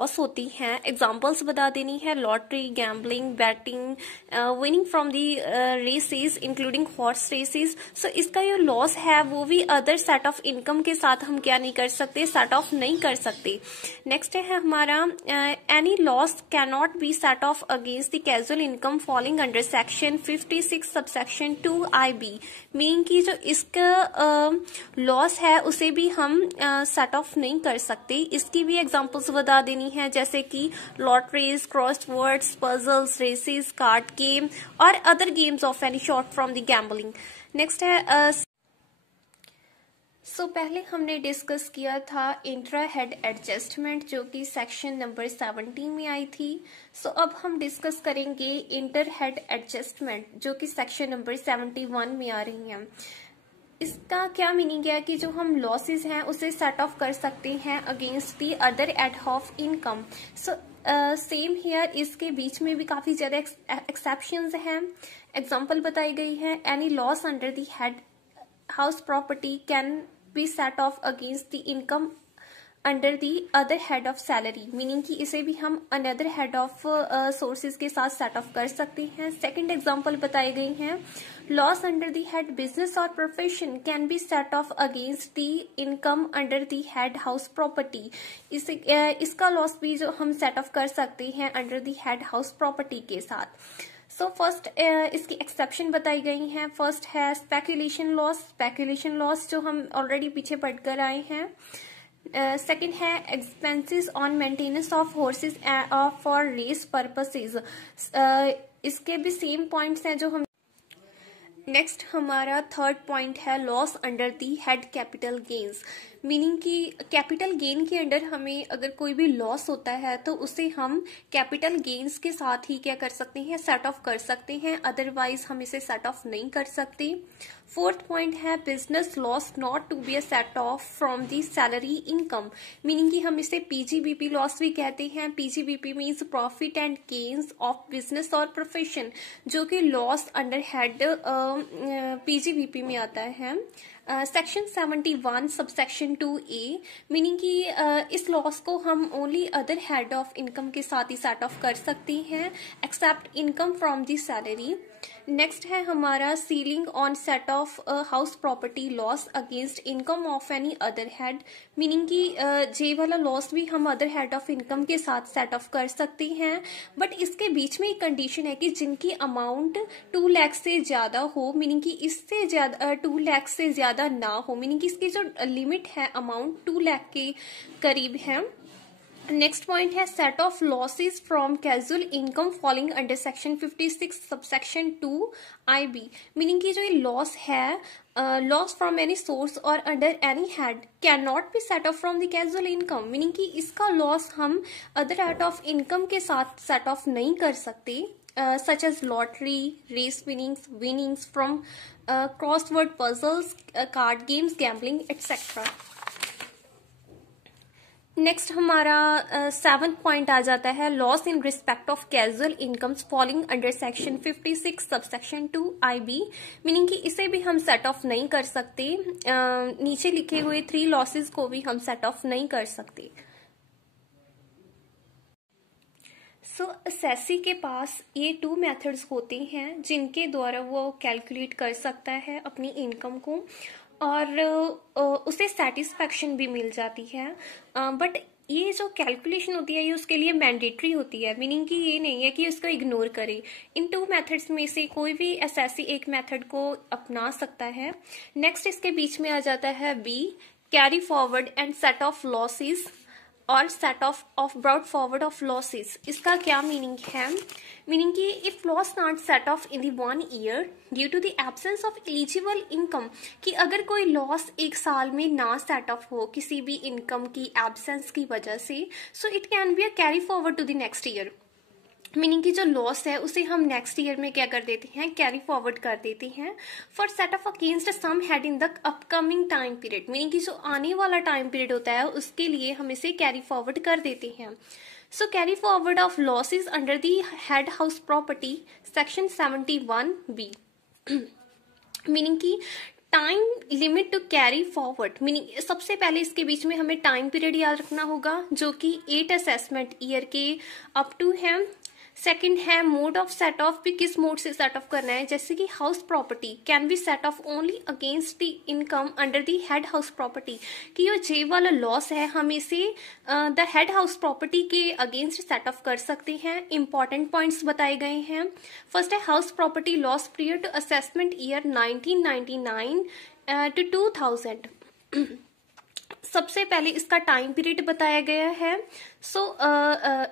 Loss होती हैं, examples बता देनी है, lottery, gambling, betting, winning from the races including horse races. So इसका जो लॉस है वो भी अदर सेट ऑफ इनकम के साथ हम क्या नहीं कर सकते, सेट ऑफ नहीं कर सकते। नेक्स्ट है हमारा any loss can not be set off against the casual income falling under section 56 subsection 2IB, meaning की जो इसका लॉस है उसे भी हम सेट ऑफ नहीं कर सकते। इसकी भी एग्जांपल्स बता देनी है, जैसे कि lotteries, crosswords, puzzles, races, card game और other games of any sort from the gambling. Next है पहले हमने डिस्कस किया था इंट्रा हेड एडजस्टमेंट जो कि सेक्शन नंबर 17 में आई थी। अब हम डिस्कस करेंगे इंटर हेड एडजस्टमेंट जो कि सेक्शन नंबर 71 में आ रही है। इसका क्या मीनिंग है कि जो हम लॉसेस हैं उसे सेट ऑफ कर सकते हैं against the other head of income. Same here, इसके बीच में भी काफी ज्यादा एक्सेप्शंस हैं। एग्जांपल बताई गई है, any loss under the head house property can be set off against the income under the other head of salary, meaning कि इसे भी हम अनदर हेड ऑफ सोर्सेज के साथ सेट ऑफ कर सकते हैं। सेकंड एग्जांपल बताई गई हैं, loss under the head business और profession can be set off against the income under the head house property. इसका लॉस भी जो हम सेट ऑफ कर सकते हैं under the head house property के साथ। फर्स्ट इसकी एक्सेप्शन बताई गई हैं। फर्स्ट है स्पेकुलेशन लॉस, जो हम ऑलरेडी पीछे पढ़कर आए हैं। सेकंड है expenses on maintenance of horses for race purposes, इसके भी सेम पॉइंट्स हैं जो हम। नेक्स्ट हमारा थर्ड पॉइंट है loss under the head capital gains, meaning कि कैपिटल गेन के अंडर हमें अगर कोई भी लॉस होता है तो उसे हम कैपिटल गेन्स के साथ ही क्या कर सकते हैं, सेट ऑफ कर सकते हैं, अदरवाइज हम इसे सेट ऑफ नहीं कर सकते। फोर्थ पॉइंट है business loss not to be a set off from the salary income, meaning कि हम इसे पीजीबीपी लॉस भी कहते हैं। PGBP means profit and gains of business और प्रोफेशन, जो कि लॉस अंडर हेड पीजीबीपी में आता है। सेक्शन 71 सबसेक्शन 2A, मीनिंग कि इस लॉस को हम only other head of income के साथ ही सेट ऑफ कर सकते हैं except income from the salary. Next है हमारा ceiling on set off house property loss against income of any other head, meaning कि जे वाला लॉस भी हम अदर हेड ऑफ इनकम के साथ सेट ऑफ कर सकते हैं, बट इसके बीच में एक कंडीशन है कि जिनकी अमाउंट 2 लाख से ज्यादा हो, मीनिंग कि इससे ज्यादा 2 लाख से ज्यादा ना हो, मीनिंग कि इसकी जो लिमिट है अमाउंट 2 लाख के करीब है। नेक्स्ट पॉइंट है set off losses from casual income falling under section 56 subsection 2IB, meaning की जो ये लॉस है, लॉस फ्रॉम एनी सोर्स और under any head can not be set off from the casual income, meaning कि इसका loss हम other head of income के साथ सेट ऑफ नहीं कर सकते, such as lottery, race winnings from crossword puzzles, card games, gambling, etc. Next हमारा 7th point आ जाता है loss in respect of casual incomes falling under section 56 subsection 2IB, meaning कि इसे भी हम सेट ऑफ नहीं कर सकते। नीचे लिखे हुए 3 लॉसेस को भी हम सेट ऑफ नहीं कर सकते। असेसी के पास ये 2 मेथड्स होते हैं जिनके द्वारा वो कैलकुलेट कर सकता है अपनी इनकम को और उसे सेटिस्फैक्शन भी मिल जाती है, बट ये जो कैलकुलेशन होती है ये उसके लिए मैंडेटरी होती है, मीनिंग कि ये नहीं है कि उसको इग्नोर करे। इन 2 मेथड्स में से कोई भी असेसी एक मेथड को अपना सकता है। नेक्स्ट इसके बीच में आ जाता है B, carry forward and set off losses और set off brought forward of losses. इसका क्या मीनिंग है, मीनिंग कि if loss not set off in the 1 year due to the absence of eligible income, कि अगर कोई लॉस एक साल में ना सेट ऑफ हो किसी भी इनकम की एब्सेंस की वजह से, so it can be a carry forward to the next year, meaning की जो लॉस है उसे हम नेक्स्ट ईयर में क्या कर देते हैं, कैरी फॉरवर्ड कर देते हैं। For set off against some head in the upcoming time period, meaning की जो आने वाला टाइम पीरियड होता है उसके लिए हम इसे कैरी फॉरवर्ड कर देते हैं। So carry forward of losses under the head house property section 71B, meaning की time limit to carry forward meaning सबसे पहले इसके बीच में हमें टाइम पीरियड याद रखना होगा जो कि 8 असेसमेंट ईयर के अप टू है। सेकंड है मोड ऑफ सेट ऑफ, भी किस मोड से सेट ऑफ करना है, जैसे कि house property can be set of only against the income under the head house property, कि ये जे वाला लॉस है हम इसे द हेड हाउस प्रॉपर्टी के अगेंस्ट सेट ऑफ कर सकते हैं। इंपॉर्टेंट पॉइंट्स बताए गए हैं। फर्स्ट है house property loss period to assessment year 1999 to 2000। सबसे पहले इसका टाइम पीरियड बताया गया है। So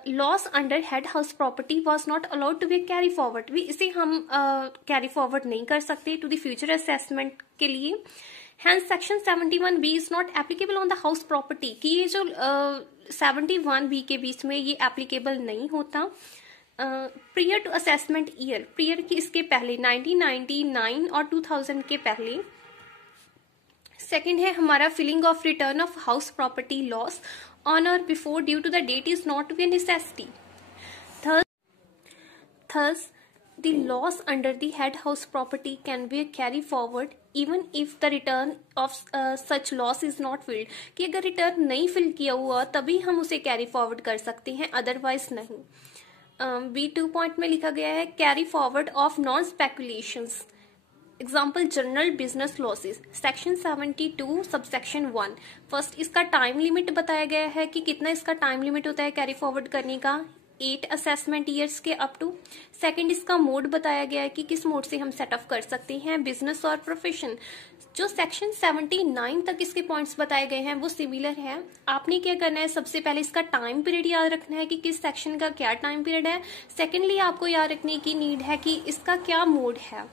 loss under head house property was not allowed to be carry forward, भी इसे हम कैरी फॉरवर्ड नहीं कर सकते टू द फ्यूचर असेसमेंट के लिए। Hence section 71B is not applicable on the house property, कि ये जो 71B के बीच में ये एप्लीकेबल नहीं होता। Prior to assessment year, prior की इसके पहले 1999 और 2000 के पहले। सेकेंड है हमारा filing of return of house property loss on और before due to the date is not be necessity. Thus, the loss under the head house property can be carry forward even if the return of such loss is not filled, कि अगर return नहीं fill किया हुआ तभी हम उसे carry forward कर सकते हैं, अदरवाइज नहीं। B2 पॉइंट में लिखा गया है carry forward of non speculations, example general business losses, section 72 subsection 1। First इसका टाइम लिमिट बताया गया है कि कितना इसका टाइम लिमिट होता है कैरी फॉरवर्ड करने का, 8 असेसमेंट ईयर्स के अप टू। सेकंड इसका मोड बताया गया है कि किस मोड से हम सेट ऑफ कर सकते हैं, बिजनेस और प्रोफेशन। जो सेक्शन 79 तक इसके पॉइंट्स बताए गए हैं वो सिमिलर है। आपने क्या करना है, सबसे पहले इसका टाइम पीरियड याद रखना है कि किस सेक्शन का क्या टाइम पीरियड है। सेकेंडली आपको याद रखने की नीड है कि इसका क्या मोड है।